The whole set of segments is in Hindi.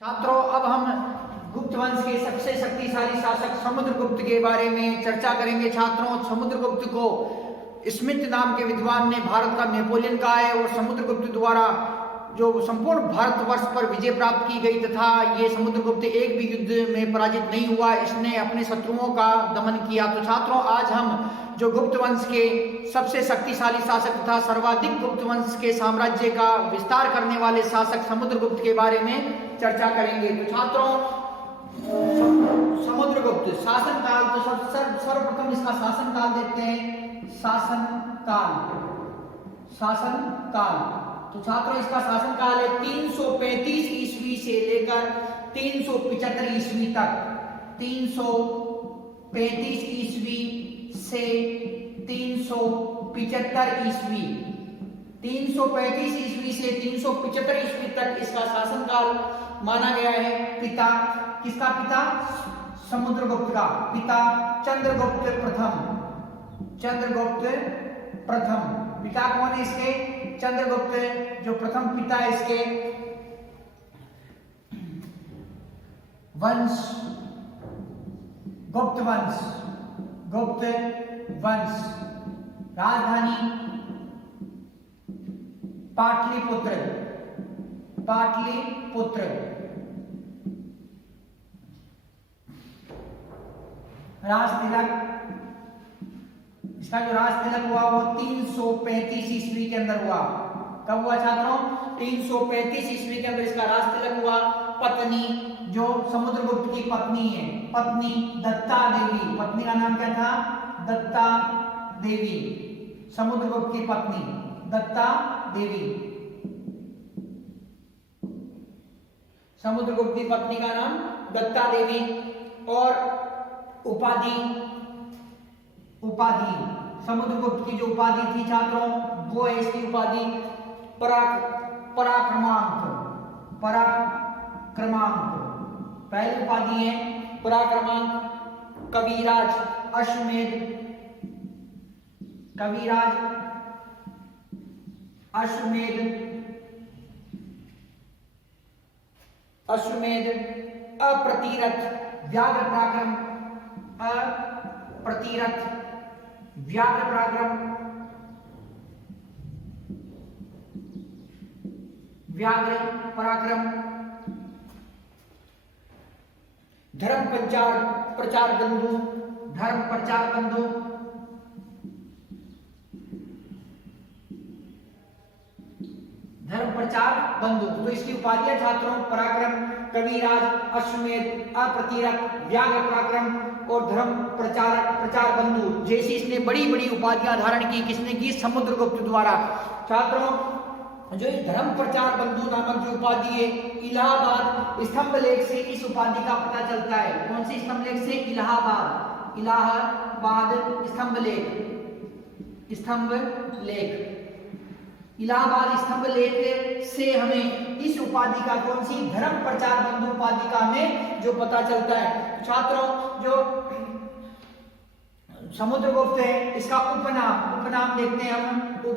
छात्रों, अब हम गुप्त वंश के सबसे शक्तिशाली शासक समुद्रगुप्त के बारे में चर्चा करेंगे। छात्रों, समुद्रगुप्त को स्मिथ नाम के विद्वान ने भारत का नेपोलियन कहा है और समुद्रगुप्त द्वारा जो संपूर्ण भारतवर्ष पर विजय प्राप्त की गई तथा ये समुद्रगुप्त एक भी युद्ध में पराजित नहीं हुआ, इसने अपने शत्रुओं का दमन किया। तो छात्रों, आज हम जो गुप्त वंश के सबसे शक्तिशाली शासक तथा सर्वाधिक गुप्त वंश के साम्राज्य का विस्तार करने वाले शासक समुद्रगुप्त के बारे में चर्चा करेंगे। तो छात्रों, समुद्रगुप्त शासनकाल, तो सर्वप्रथम इसका शासनकाल देखते हैं। शासनकाल तो छात्रों, इसका शासनकाल है 335 ईस्वी से लेकर 375 ईस्वी तक। 335 ईस्वी से 375 ईस्वी, 335 ईस्वी से 375 ईस्वी तक इसका शासनकाल माना गया है। पिता, किसका पिता? समुद्रगुप्त का पिता चंद्रगुप्त प्रथम। पिता कौन है इसके? चंद्रगुप्त, जो प्रथम पिता है इसके वंश, गुप्त वंश। राजधानी पाटलिपुत्र। राज तिलक, इसका जो राज तिलक हुआ वो 335 ईस्वी के अंदर हुआ। कब हुआ छात्रों? 335 ईस्वी के अंदर इसका राज तिलक हुआ। पत्नी, जो समुद्रगुप्त की पत्नी है, पत्नी दत्ता देवी। पत्नी का नाम क्या था? दत्ता देवी। समुद्रगुप्त की पत्नी दत्ता देवी। समुद्रगुप्त की पत्नी का नाम दत्ता देवी। और उपाधि समुद्रगुप्त की जो उपाधि थी छात्रों, वो है इसकी उपाधि पराक्रमांक। पहली उपाधि है पराक्रमांक। कविराज अश्वमेध। अप्रतिरथ व्याघ्र पराक्रम। धर्म प्रचार बंधु। तो इसकी उपाधियां छात्रों पराक्रम, कविराज, अश्वमेध, अप्रतिरथ, व्याघ्र पराक्रम और धर्म प्रचार बंधु जैसी इसने बड़ी बड़ी उपाधियां धारण की। किसने की? समुद्रगुप्त द्वारा। छात्रों, जो धर्म प्रचार बंधु नामक जो उपाधि है, इलाहाबाद स्तंभ लेख से इस उपाधि का पता चलता है। कौन सी स्तंभ लेख से? इलाहाबाद इलाहाबाद स्तंभ लेख से हमें इस उपाधि का, कौन सी? धर्म प्रचार बंधु उपाधि का हमें जो पता चलता है। छात्रों, जो समुद्रगुप्त है, इसका उपनाम देखते हैं हम। तो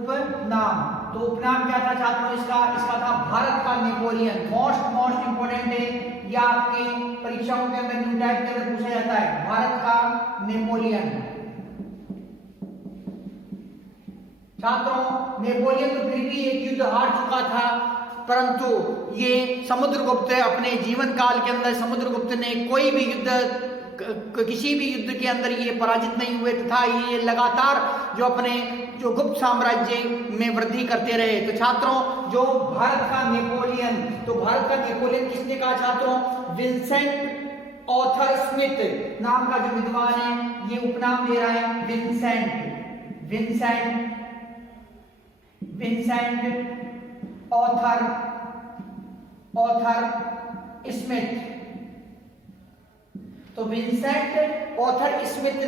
उपनाम क्या था छात्रों इसका था भारत का नेपोलियन। मोस्ट इंपोर्टेंट है, या आपकी परीक्षाओं के अंदर न्यू टाइप के अंदर पूछा जाता है, भारत का नेपोलियन। छात्रों, नेपोलियन तो फिर भी एक युद्ध हार चुका था, परंतु ये समुद्रगुप्त अपने जीवन काल के अंदर समुद्रगुप्त ने कोई भी युद्ध, किसी भी युद्ध के अंदर ये पराजित नहीं हुए तथा ये लगातार जो अपने जो गुप्त साम्राज्य में वृद्धि करते रहे। तो छात्रों, जो भारत का नेपोलियन किसने कहा छात्रों? विंसेंट ऑथर स्मिथ नाम का जो विद्वान है, ये उपनाम दे रहा है विंसेंट ऑथर स्मिथ। तो विंसेंट ऑथर स्मिथ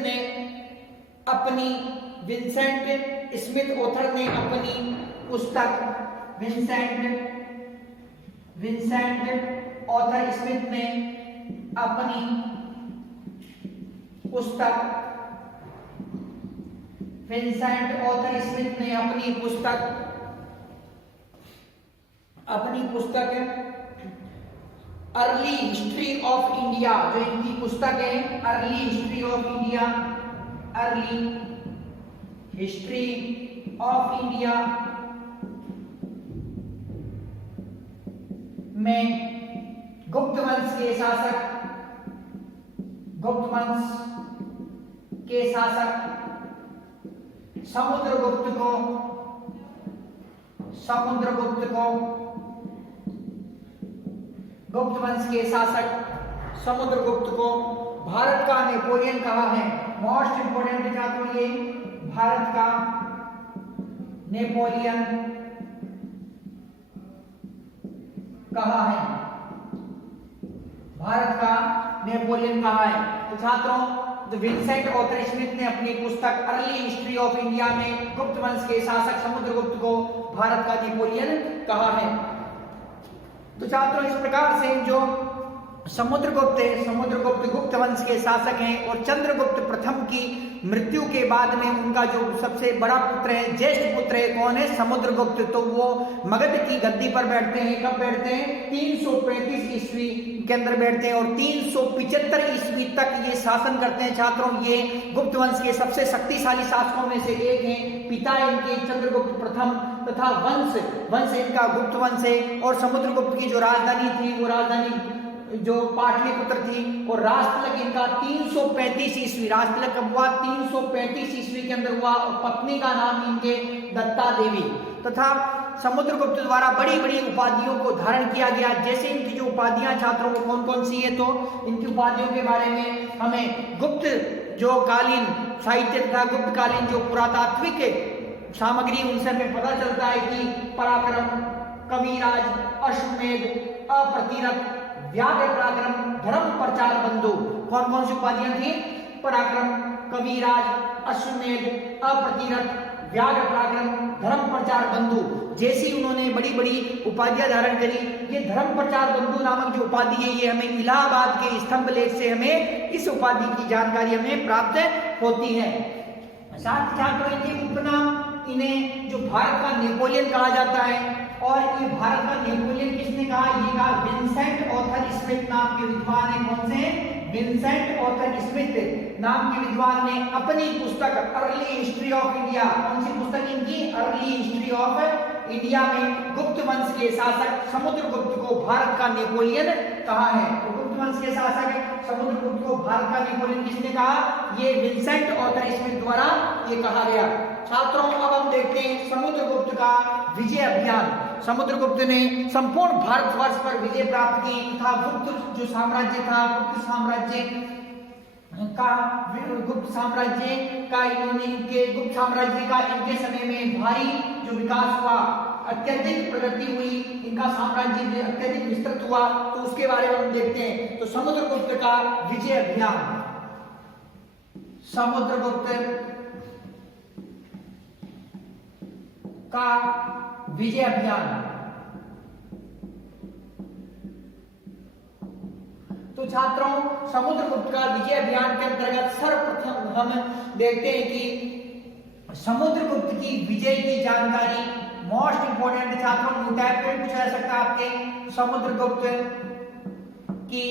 ने अपनी पुस्तक अपनी पुस्तक अर्ली हिस्ट्री ऑफ इंडिया, जो इनकी पुस्तक है early history of India, early history of India में गुप्त वंश के शासक, गुप्त वंश के शासक समुद्रगुप्त को गुप्त वंश के शासक समुद्रगुप्त को भारत का नेपोलियन कहा है। मोस्ट इंपोर्टेंट छात्रों, ये भारत का नेपोलियन कहा है, भारत का नेपोलियन कहा है। तो छात्रों, विंसेंट ऑथर स्मिथ ने अपनी पुस्तक अर्ली हिस्ट्री ऑफ इंडिया में गुप्त वंश के शासक समुद्रगुप्त को भारत का नेपोलियन कहा है। तो छात्रों, इस प्रकार से जो समुद्रगुप्त है, समुद्रगुप्त गुप्त वंश के शासक हैं और चंद्रगुप्त प्रथम की मृत्यु के बाद में उनका जो सबसे बड़ा पुत्र है, ज्येष्ठ पुत्र है, कौन है? समुद्रगुप्त। तो वो मगध की गद्दी पर बैठते हैं। कब बैठते हैं? 335 ईस्वी के अंदर बैठते हैं और 375 ईस्वी तक ये शासन करते हैं। छात्रों, ये गुप्त वंश के सबसे शक्तिशाली शासकों में से एक हैं। पिता इनके चंद्रगुप्त प्रथम तथा वंश इनका गुप्त वंश है। और समुद्रगुप्त की जो राजधानी थी, वो राजधानी जो पाटलिपुत्र थी, और राजतिलक इनका 335 ईस्वी, राजतिलक कब हुआ? 335 ईस्वी के अंदर हुआ। और पत्नी का नाम इनके दत्ता देवी। तथा समुद्रगुप्त द्वारा बड़ी बड़ी उपाधियों को धारण किया गया। जैसे इनकी जो उपाधियां छात्रों को कौन कौन सी है, तो इनकी उपाधियों के बारे में हमें गुप्त जो कालीन साहित्य तथा गुप्त कालीन जो पुरातात्विक सामग्री, उनसे हमें पता चलता है कि पराक्रम, कविराज, अश्वमेध, अप्रतिरथ, व्याघ्र पराक्रम, धर्म प्रचार बंधु। कौन कौन सी उपाधियां थी? पराक्रम, कविराज, अश्वमेध, अप्रतिरथ, व्याघ्र पराक्रम, धर्म प्रचार बंधु जैसी उन्होंने बड़ी बड़ी उपाधियां धारण करी। ये धर्म प्रचार बंधु नामक जो उपाधि है, ये हमें इलाहाबाद के स्तंभ लेख से हमें इस उपाधि की जानकारी हमें प्राप्त होती है। साथ ही छात्रों, इनके उपनाम, इन्हें जो भारत का नेपोलियन कहा जाता है। और ये भारत का नेपोलियन किसने कहा? ये कहा विंसेंट ऑथर स्मिथ नाम के विद्वान है। कौन से? विंसेंट ऑथर स्मिथ नाम के विद्वान ने अपनी पुस्तक अर्ली हिस्ट्री ऑफ इंडिया, कौन सी पुस्तक इनकी? अर्ली हिस्ट्री ऑफ इंडिया में गुप्त वंश के शासक समुद्रगुप्त को भारत का नेपोलियन कहा है। तो गुप्त वंश के शासक समुद्रगुप्त को भारत का नेपोलियन किसने कहा? ये विंसेंट ऑथर स्मिथ द्वारा ये कहा गया। छात्रों, अब हम देखते हैं समुद्रगुप्त का विजय अभियान। समुद्रगुप्त ने संपूर्ण भारतवर्ष पर विजय प्राप्त की तथा गुप्त जो साम्राज्य था, गुप्त साम्राज्य का इनके समय में भारी जो विकास हुआ, अत्यधिक प्रगति हुई, इनका साम्राज्य अत्यधिक विस्तृत हुआ। तो उसके बारे में हम देखते हैं। तो समुद्रगुप्त का विजय अभियान, समुद्रगुप्त का विजय अभियान। तो छात्रों, समुद्रगुप्त का विजय अभियान के अंतर्गत सर्वप्रथम हम देखते हैं कि समुद्रगुप्त की विजय की जानकारी, मोस्ट इंपोर्टेंट छात्रों, न्यूटाइप में पूछा जा सकता है आपके। समुद्रगुप्त की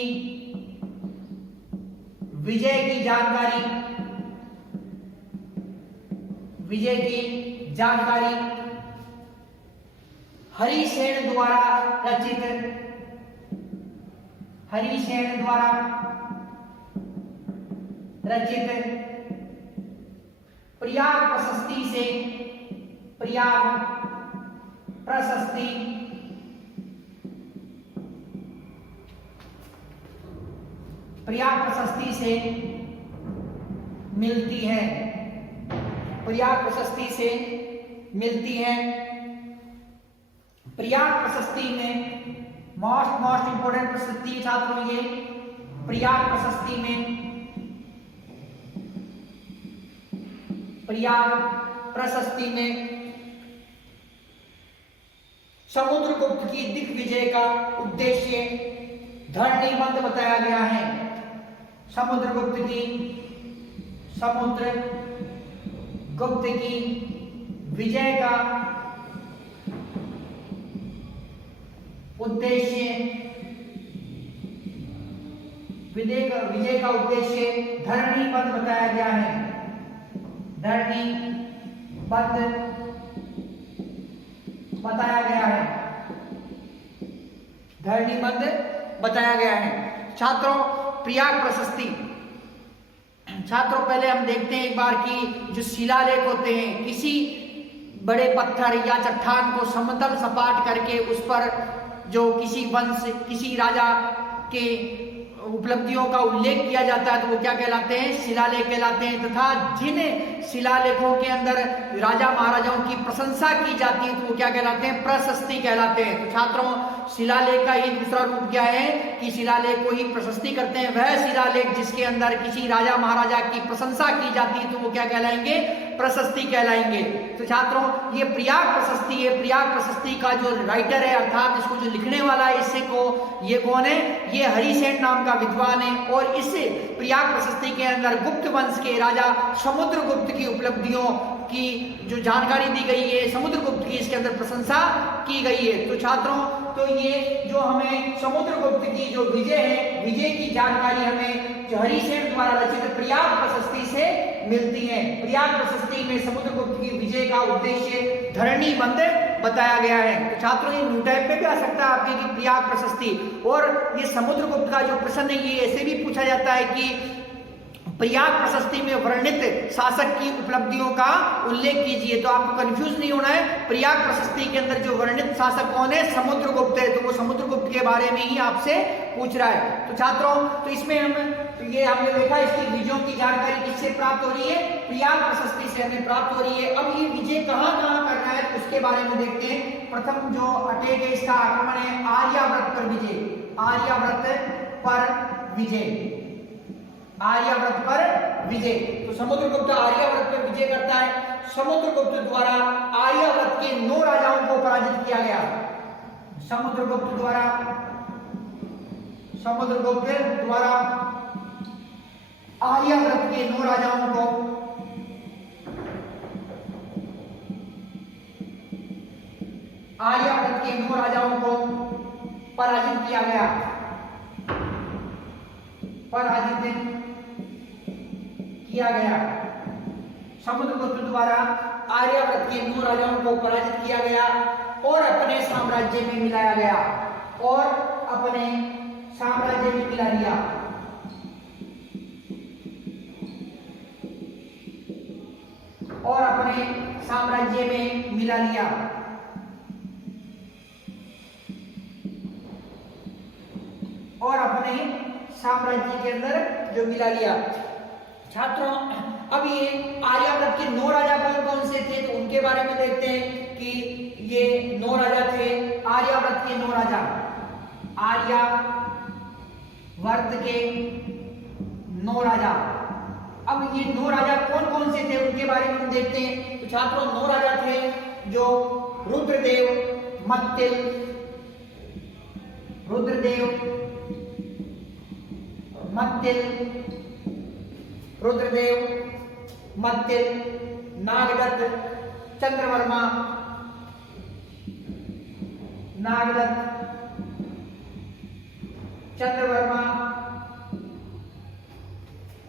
विजय की जानकारी, विजय की जानकारी हरिसेन द्वारा रचित, हरिसेन द्वारा रचित प्रयाग प्रशस्ति से, प्रयाग प्रशस्ति से मिलती है, प्रयाग प्रशस्ति से मिलती है। प्रयाग प्रशस्ति में मोस्ट इंपोर्टेंट प्रशस्ति छात्रों, ये प्रयाग प्रशस्ति में, प्रयाग प्रशस्ति में समुद्रगुप्त की दिग्विजय का उद्देश्य धरणीबद्ध बताया गया है। समुद्रगुप्त की विजय का उद्देश्य विजय का उद्देश्य धरणी बंद बताया गया है। धरणी बंद बताया गया है। धरणी बंद बताया गया है। छात्रों, प्रयाग प्रशस्ति। छात्रों, पहले हम देखते हैं एक बार कि जो शिलालेख होते हैं, किसी बड़े पत्थर या चट्टान को समतल सपाट करके उस पर जो किसी वंश, किसी राजा के उपलब्धियों का उल्लेख किया जाता है तो वो क्या कहलाते हैं? शिलालेख कहलाते हैं। तथा जिन शिलालेखों के अंदर राजा महाराजाओं की प्रशंसा की जाती है तो वो क्या कहलाते हैं? प्रशस्ति कहलाते हैं। तो छात्रों, शिलालेख का ही दूसरा रूप क्या है कि शिलालेख को ही प्रशस्ति करते हैं। वह शिलालेख जिसके अंदर किसी राजा महाराजा की प्रशंसा की जाती है तो वो क्या कहलाएंगे? प्रशस्ति कहलाएंगे। तो छात्रों, ये प्रयाग प्रशस्ति है। प्रयाग प्रशस्ति का जो राइटर है, अर्थात इसको जो लिखने वाला है, इससे को ये कौन है? ये हरिसेन नाम का विद्वान है। और इस प्रयाग प्रशस्ति के अंदर गुप्त वंश के राजा समुद्रगुप्त की उपलब्धियों की जो जानकारी दी गई है, समुद्रगुप्त की इसके अंदर प्रशंसा की गई है। तो छात्रों, तो ये जो हमें समुद्रगुप्त की जो विजय है, विजय की जानकारी हमें हरिसेन द्वारा रचित प्रयाग प्रशस्ति से मिलती है। प्रयाग प्रशस्ति में समुद्रगुप्त की विजय का उद्देश्य धरणी बंद बताया गया है। तो छात्रों, ये न्यू टाइप में भी आ सकता है आपके कि प्रयाग प्रशस्ति। और ये समुद्रगुप्त का जो प्रश्न है, ये ऐसे भी पूछा जाता है कि प्रयाग प्रशस्ति में वर्णित शासक की उपलब्धियों का उल्लेख कीजिए। तो आपको कंफ्यूज नहीं होना है। प्रयाग प्रशस्ति के अंदर जो वर्णित शासक कौन है? समुद्रगुप्त है। तो वो समुद्रगुप्त के बारे में ही आपसे पूछ रहा है। तो छात्रों, तो इसमें ये हमने देखा, इसकी विजयों की जानकारी किससे प्राप्त हो रही है? प्रयाग प्रशस्ति से हमें प्राप्त हो रही है। अब ये विजय कहाँ कहाँ करना है उसके बारे में देखते हैं। प्रथम जो अटैक है, इसका आक्रमण है आर्यावर्त पर विजय। आर्यावर्त पर विजय। आर्यावर्त पर विजय। तो समुद्रगुप्त आर्यावर्त पर विजय करता है। समुद्रगुप्त द्वारा आर्यावर्त के 9 राजाओं को पराजित किया गया। समुद्रगुप्त द्वारा आर्यावर्त के 9 राजाओं को पराजित किया गया। समुद्रगुप्त द्वारा आर्यावर्त के 9 राजाओं को पराजित किया गया और अपने साम्राज्य में मिलाया गया। और अपने साम्राज्य में मिला लिया। और अपने साम्राज्य में मिला लिया। और अपने साम्राज्य के अंदर जो मिला लिया। छात्रों, अब ये आर्यावर्त के 9 राजा कौन कौन से थे तो उनके बारे में देखते हैं कि ये 9 राजा थे। आर्यावर्त के 9 राजा, आर्यावर्त के 9 राजा। अब ये 9 राजा कौन कौन से थे उनके बारे में हम देखते हैं। तो छात्रों, 9 राजा थे जो रुद्रदेव, मत्तिल,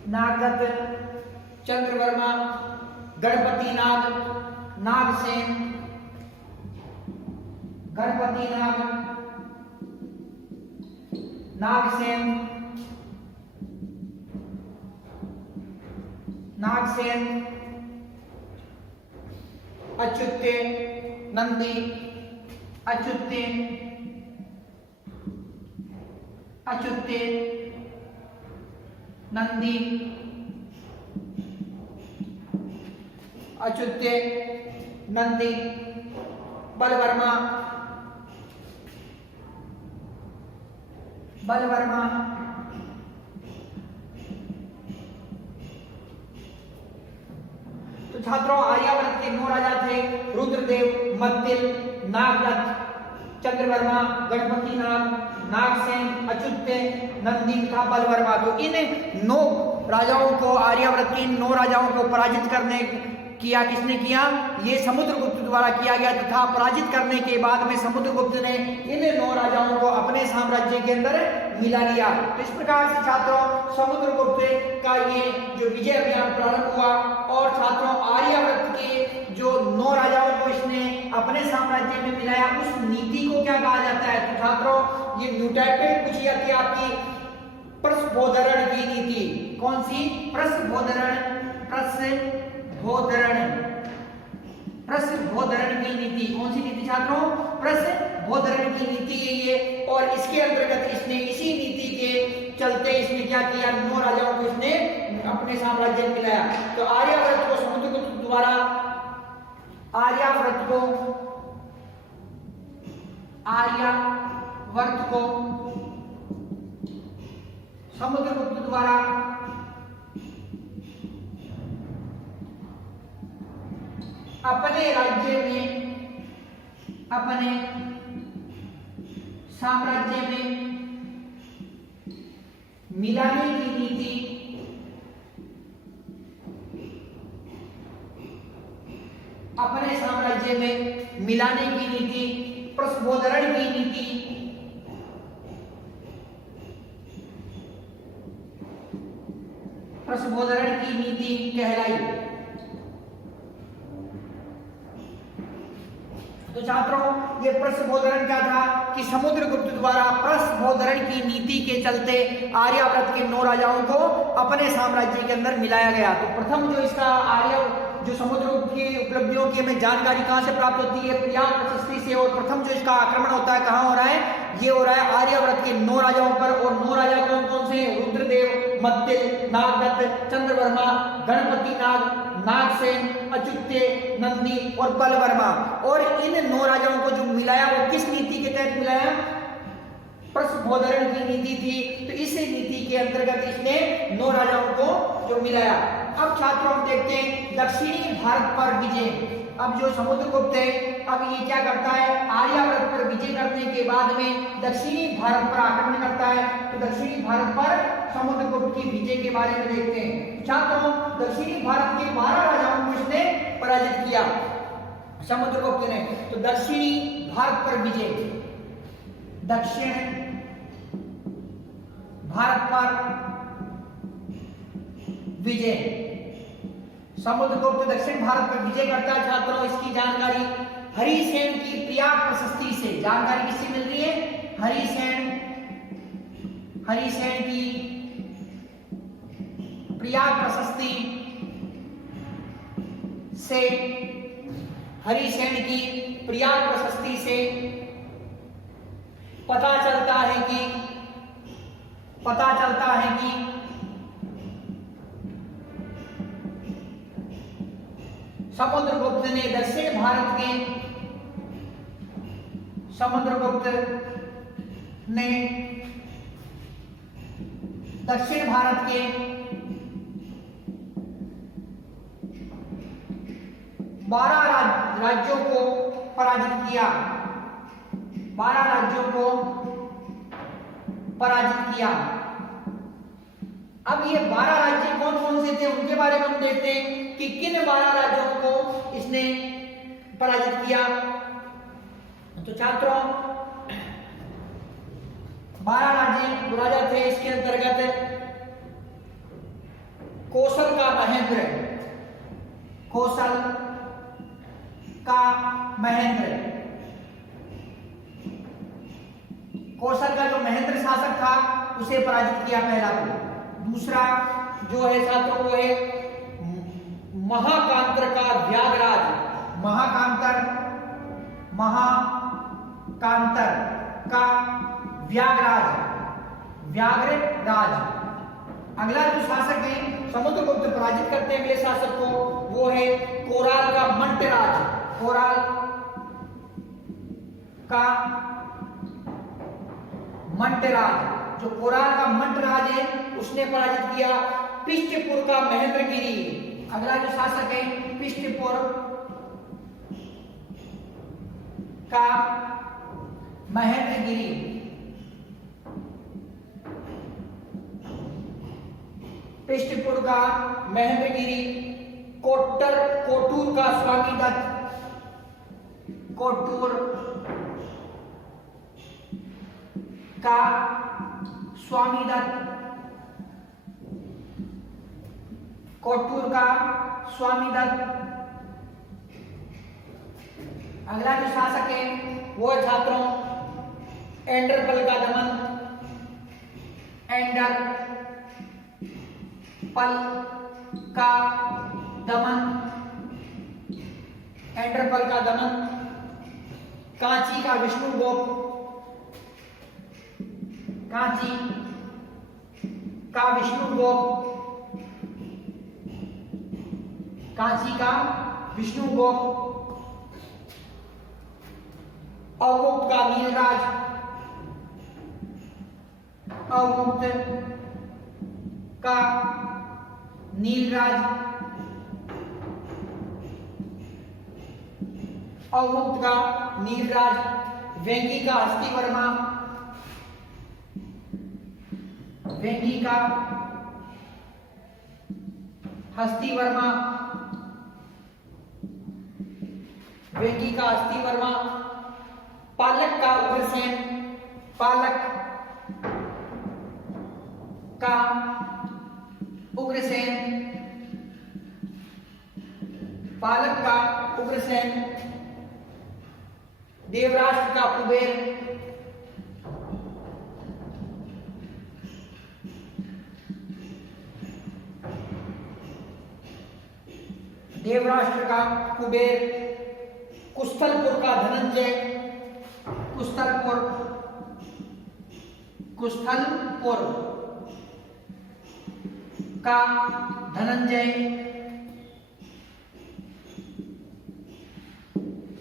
नागदत्त, चंद्रवर्मा, गणपति नाग, नागसेन, अच्युत्य, नंदी, बलवर्मा, तो छात्रों, आर्यावर्त के 9 राजा थे रुद्रदेव, मत्तिल, नागदत्त, चंद्रवर्मा, गणपति नाग, नागसेन, अच्युत्य, नंदी तथा बलवर्मा। तो इन 9 राजाओं को, आर्यावर्त के इन 9 राजाओं को पराजित करने किया किसने किया? ये समुद्रगुप्त द्वारा किया गया। तथा पराजित करने के बाद में समुद्रगुप्त ने इन 9 राजाओं को अपने साम्राज्य के अंदर मिला लिया। तो इस प्रकार से छात्रों समुद्रगुप्त का ये जो विजय अभियान प्रारंभ हुआ और छात्रों आर्यावर्त के जो 9 राजाओं को इसने अपने साम्राज्य में मिलाया, उस नीति को क्या कहा जाता है? तो छात्रों ये न्यूटैटेड पूछी जाती है आपकी प्रस्फोधरण की नीति। कौन सी? प्रस्फोधरण की नीति। कौन सी नीति छात्रों? प्रस्फोधरण की नीति है ये। और इसके अंतर्गत इसने इसी नीति के चलते इसने क्या किया? 9 राजाओं को इसने अपने साम्राज्य में मिलाया। तो आर्यावर्त को समुद्रगुप्त द्वारा समुद्रगुप्त द्वारा अपने राज्य में, अपने साम्राज्य में मिलाने की नीति अपने साम्राज्य में मिलाने की नीति, प्रस्फोधरण की नीति, प्रस्फोधरण की नीति कहलाई। तो छात्रों ये प्रस्फोधरण क्या था कि समुद्रगुप्त द्वारा प्रस्फोधरण की नीति के चलते आर्यावर्त के 9 राजाओं को अपने साम्राज्य के अंदर मिलाया गया। तो प्रथम जो इसका जो समुद्रगुप्त की उपलब्धियों की हमें जानकारी कहां से प्राप्त होती है? प्रयाग प्रशस्ति से। और प्रथम जो इसका आक्रमण होता है कहां हो रहा है? ये हो रहा है आर्यावर्त के 9 राजाओं पर। और 9 राजा कौन कौन से? रुद्रदेव, मद्दिल, नागदत्त, चंद्रवर्मा, गणपति नाग, नागसेन, अच्युत्य, नंदी और बलवर्मा। और इन 9 राजाओं को जो मिलाया वो किस नीति के तहत मिलाया? प्रस्फोधरण की नीति थी। तो इस नीति के अंतर्गत इसने 9 राजाओं को जो मिलाया। अब छात्रों हम देखते हैं दक्षिणी भारत पर विजय। अब जो समुद्रगुप्त है अब ये क्या करता है? आर्यावर्त पर विजय करने के बाद में दक्षिणी भारत पर आक्रमण करता है। तो दक्षिणी भारत पर समुद्रगुप्त की विजय के बारे में देखते हैं। छात्रों दक्षिणी भारत के 12 राजाओं को इसने पराजित किया समुद्रगुप्त ने। तो दक्षिणी भारत पर विजय, दक्षिण भारत पर विजय। समुद्रगुप्त दक्षिण भारत पर विजय करता है। छात्रों इसकी जानकारी हरिसेन की प्रयाग प्रशस्ति से। जानकारी किससे मिल रही है? हरिसेन की प्रयाग प्रशस्ति से, हरिसेन की प्रयाग प्रशस्ति से पता चलता है कि समुद्रगुप्त ने दक्षिण भारत के 12 राज्यों को पराजित किया। 12 राज्यों को पराजित किया। अब ये 12 राज्य कौन कौन से थे उनके बारे में हम देखते हैं कि किन 12 राज्यों को इसने पराजित किया। तो छात्रों 12 राजा थे। इसके अंतर्गत कौशल का जो महेंद्र शासक था उसे पराजित किया पहला को। दूसरा जो है छात्रों वो है महाकांतर का व्याघ्रराज। महाकांतर का व्याघ्रराज। अगला जो शासक है समुद्रगुप्त पराजित करते हैं अगले शासक को, वो है कोराल का मंटराज। कोराल का मंटराज, जो कोराल का मंटराज है उसने पराजित किया। पृष्ठपुर का महेंद्रगिरी। अगला जो शासक है पृष्ठपुर का महेंद्रगिरी। पृष्ठपुर का महेंद्रगिरी। कोटूर का स्वामी दत्त। कोटूर का स्वामीदत्त, कोटपुर का स्वामीदत्त। अगला जो शासक है वो है छात्रों एंडरपल का दमन, एंडर पल का दमन, एंडरपल का दमन। कांची का विष्णुगुप्त, कांची का विष्णुगुप्त, कांची का विष्णुगुप्त। अवगुप्त का नीलराज, अवगुप्त का नीलराज, अवगुप्त का नीलराज। वेंगी का हस्तिवर्मा, वेंगी का हस्तिवर्मा, वेंगी का हस्तिवर्मा। पालक का उग्रसेन, पालक का उग्रसेन, पालक का उग्रसेन। देवराष्ट्र का कुबेर, देवराष्ट्र का कुबेर। कुस्थलपुर का धनंजय, कुस्थलपुर, कुस्थलपुर का धनंजय,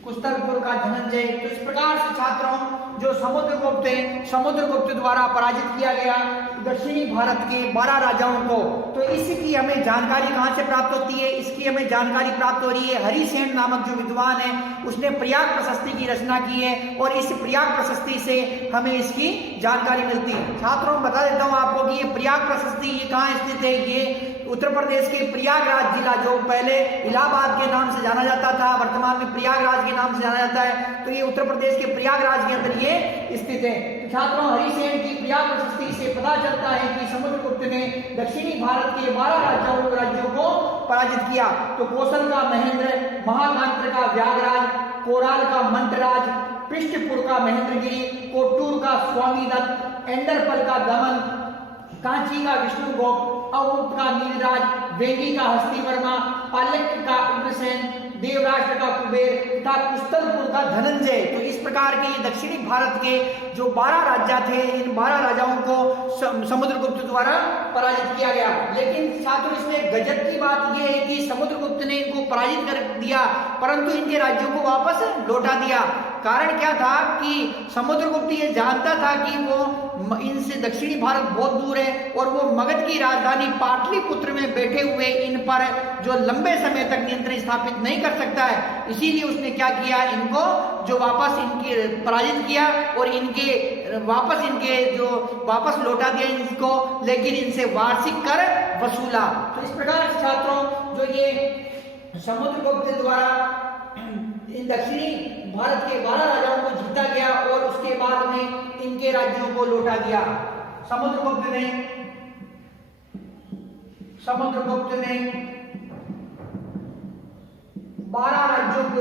कुस्थलपुर का धनंजय। तो इस प्रकार से छात्रों जो समुद्रगुप्त है, समुद्रगुप्त द्वारा पराजित किया गया दक्षिणी भारत के 12 राजाओं को। तो इसकी हमें जानकारी कहां से प्राप्त होती है? इसकी हमें जानकारी प्राप्त हो रही है हरिसेन नामक जो विद्वान है उसने प्रयाग प्रशस्ति की रचना की है और इस प्रयाग प्रशस्ति से हमें इसकी जानकारी मिलती है। छात्रों बता देता हूं आपको कि ये प्रयाग प्रशस्ति ये कहां स्थित है। ये उत्तर प्रदेश के प्रयागराज जिला, जो पहले इलाहाबाद के नाम से जाना जाता था, वर्तमान में प्रयागराज के नाम से जाना जाता है, तो ये उत्तर प्रदेश के प्रयागराज के अंदर ये स्थित है। तो छात्रों हरिसेन की प्रयाग प्रशस्ति से पता चलता है कि समुद्रगुप्त ने दक्षिणी भारत के 12 राज्यों को पराजित किया। तो कौशल का महेंद्र, महाकांत्र का व्यागराज, कोराल का मंटराज, पृष्ठपुर का महेंद्रगिरी, कोट्टूर का स्वामीदत्त, एंडरपल का दमन, कांची का विष्णुगुप्त, अवगुप्त का नीलराज, वेंगी का हस्तिवर्मा, पालक का उग्रसेन, देवराष्ट्र का कुबेर तथा कुस्थलपुर का धनंजय। तो इस प्रकार के ये दक्षिणी भारत के जो 12 राजा थे, इन 12 राजाओं को समुद्रगुप्त द्वारा पराजित किया गया। लेकिन छात्रों इसमें गजब की बात यह है कि समुद्रगुप्त ने इनको पराजित कर दिया परंतु इनके राज्यों को वापस लौटा दिया। कारण क्या था कि समुद्रगुप्त ये जानता था कि वो इनसे दक्षिणी भारत बहुत दूर है और वो मगध की राजधानी पाटलिपुत्र में बैठे हुए इन पर जो लंबे समय तक नियंत्रण स्थापित नहीं कर सकता है। इसीलिए उसने क्या किया, इनको जो वापस इनके पराजित किया और इनके वापस लौटा दिया इनको, लेकिन इनसे वार्षिक कर वसूला। तो इस प्रकार छात्रों जो ये समुद्रगुप्त द्वारा इन दक्षिणी भारत के 12 राजाओं को जीता गया और उसके बाद में इनके राज्यों को लौटा दिया। समुद्रगुप्त ने 12 राज्यों को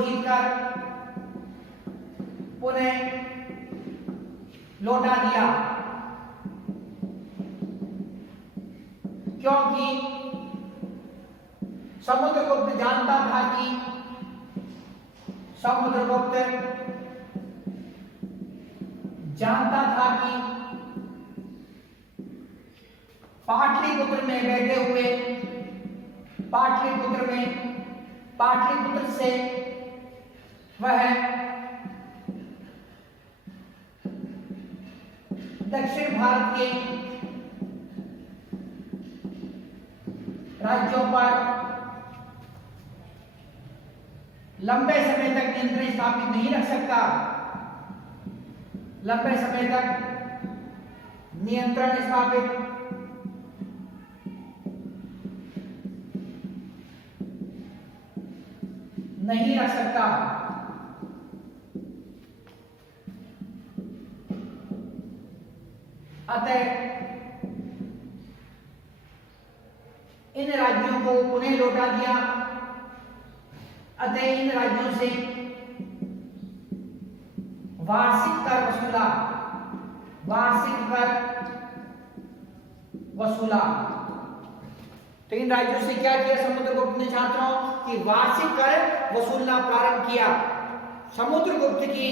जीतकर पुनः लौटा दिया, क्योंकि समुद्रगुप्त जानता था कि पाटलिपुत्र में बैठे हुए पाटलिपुत्र से वह दक्षिण भारत के राज्यों पर लंबे समय तक नियंत्रण स्थापित नहीं रख सकता, लंबे समय तक नियंत्रण स्थापित नहीं रख सकता। अतः इन राज्यों को पुनः लौटा दिया। अतः इन राज्यों से वार्षिक कर वसूला, वार्षिक कर वसूला। तो इन राज्यों से क्या किया समुद्रगुप्त ने छात्रों कि वार्षिक कर वसूलना प्रारंभ किया। समुद्रगुप्त की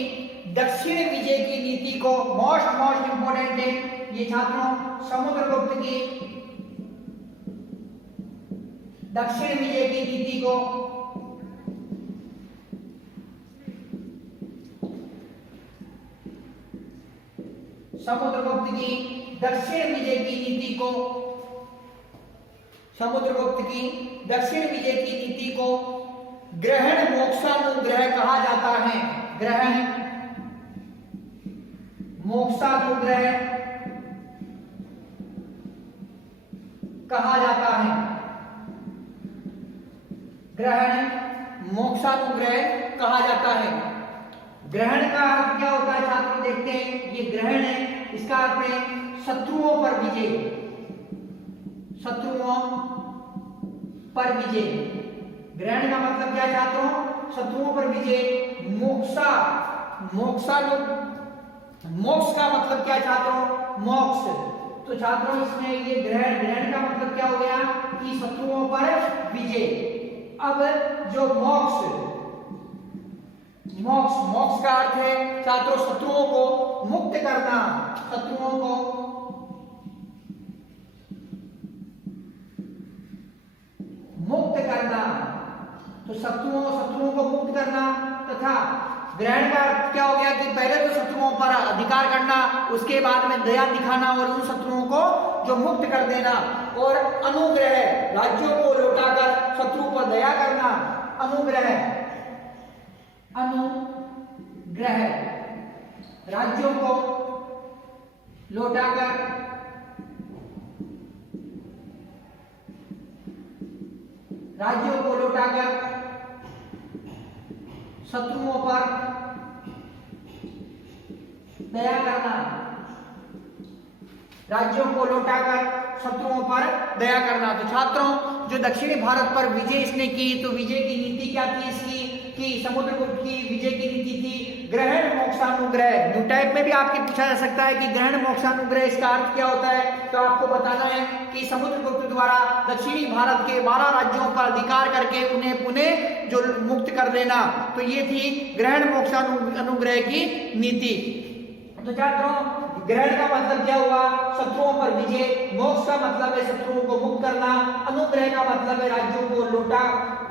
दक्षिण विजय की नीति को मोस्ट इंपोर्टेंट है ये छात्रों, समुद्रगुप्त की दक्षिण विजय की नीति को समुद्रगुप्त की दक्षिण विजय की नीति को समुद्रगुप्त की दक्षिण विजय की नीति को ग्रहण मोक्षानुग्रह कहा जाता है। ग्रहण मोक्षानुग्रह कहा जाता है। ग्रहण मोक्षानुग्रह कहा जाता है। ग्रहण का अर्थ क्या होता है छात्र देखते हैं। ये ग्रहण है, इसका अर्थ है शत्रुओं पर विजय, शत्रुओं पर विजय। ग्रहण का मतलब क्या छात्रों, शत्रुओं पर विजय। मोक्षा, मोक्ष का मतलब क्या छात्रों, मोक्ष। तो छात्रों इसमें ये ग्रहण का मतलब क्या हो गया कि शत्रुओं पर विजय। अब जो मोक्ष का अर्थ है छात्रों शत्रुओं को मुक्त करना, शत्रुओं को मुक्त करना। तो शत्रुओं को मुक्त करना तथा ग्रहण का अर्थ क्या हो गया कि पहले तो शत्रुओं पर अधिकार करना, उसके बाद में दया दिखाना और उन शत्रुओं को जो मुक्त कर देना। और अनुग्रह, राज्यों को लौटाकर शत्रु पर दया करना। अनुग्रह राज्यों को लौटाकर शत्रुओं पर दया करना। राज्यों को लौटाकर शत्रुओं पर दया करना। तो छात्रों जो दक्षिणी भारत पर विजय इसने की, तो विजय की नीति क्या थी इसकी कि समुद्रगुप्त की विजय की नीति थी ग्रहण मोक्षानुग्रह। न्यू टाइप में भी आपके पूछा जा सकता है कि ग्रहण मोक्षानुग्रह इसका अर्थ क्या होता है। तो आपको बताना है कि समुद्रगुप्त द्वारा दक्षिणी भारत के 12 राज्यों पर अधिकार करके उन्हें पुनः जो मुक्त कर देना, तो ये थी ग्रहण मोक्षानुग्रह की नीति। तो छात्रों ग्रहण का मतलब क्या हुआ, शत्रुओं पर विजय। मोक्ष का मतलब है शत्रुओं को मुक्त करना। अनुग्रह का मतलब है राज्यों को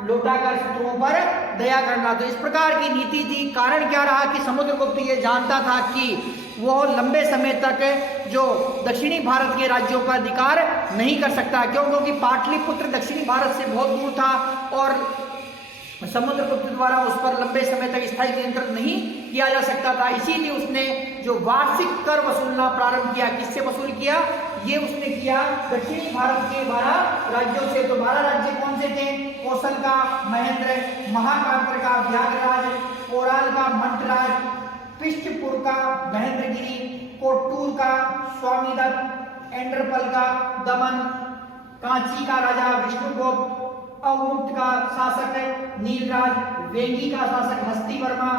लौटाकर शत्रुओं पर दया करना। तो इस प्रकार की नीति थी। कारण क्या रहा कि समुद्रगुप्त ये जानता था कि वो लंबे समय तक जो दक्षिणी भारत के राज्यों पर अधिकार नहीं कर सकता। क्यों? क्योंकि पाटलिपुत्र दक्षिणी भारत से बहुत दूर था और समुद्रगुप्त द्वारा उस पर लंबे समय तक स्थायी नियंत्रण नहीं किया जा सकता था। इसीलिए उसने जो वार्षिक कर वसूलना प्रारंभ किया। किससे वसूल किया? ये उसने किया दक्षिणी भारत के 12 राज्यों से। तो 12 राज्य कौन से थे? कौशल का महेंद्र, महाकांत्र का व्याघ्रराज, कोराल का मंटराज, पृष्ठपुर का महेंद्रगिरी, कोट्टूर का स्वामीदत्त, एंड्रपल का दमन, कांची का राजा विष्णुगुप्त, अवमुक्त का शासक नीलराज, वेंगी का शासक हस्तिवर्मा,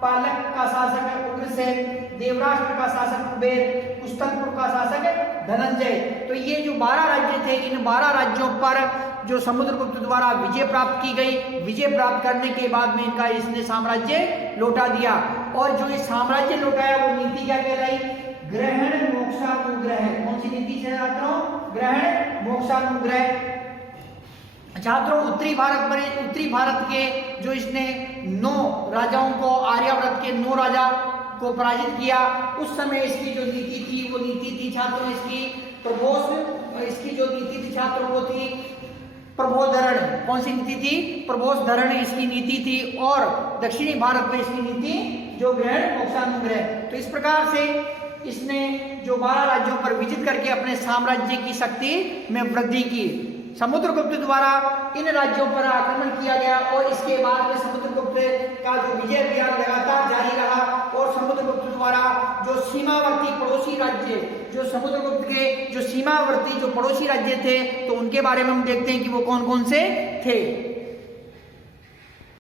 पालक का शासक उग्रसेन, देवराष्ट्र का शासक कुबेर, कुस्तलपुर का शासक धनंजय। तो ये जो 12 राज्य थे, इन 12 राज्यों पर जो समुद्रगुप्त द्वारा विजय प्राप्त की गई। विजय प्राप्त करने के बाद में इनका इसने साम्राज्य लौटा दिया। और जो ये साम्राज्य लौटाया वो नीति क्या कहलाई? ग्रहण मोक्षानुग्रह। कौन सी नीति से छात्रों? ग्रहण मोक्षानुग्रह। छात्रों उत्तरी भारत के जो इसने 9 राजाओं को, आर्यावर्त के 9 राजा को पराजित किया, उस समय इसकी जो नीति थी वो नीति थी छात्रों इसकी जो नीति थी छात्रों वो थी प्रबोधरण। कौन सी नीति थी? प्रबोधरण इसकी नीति थी। और दक्षिणी भारत में इसकी नीति जो ग्रहण मोक्षानुग्रह। तो इस प्रकार से इसने जो 12 राज्यों पर विजित करके अपने साम्राज्य की शक्ति में वृद्धि की। समुद्रगुप्त द्वारा इन राज्यों पर आक्रमण किया गया और इसके बाद में समुद्रगुप्त का जो विजय अभियान लगातार जारी रहा और समुद्रगुप्त द्वारा जो सीमावर्ती पड़ोसी राज्य, जो समुद्रगुप्त के जो सीमावर्ती जो पड़ोसी राज्य थे, तो उनके बारे में हम देखते हैं कि वो कौन कौन से थे।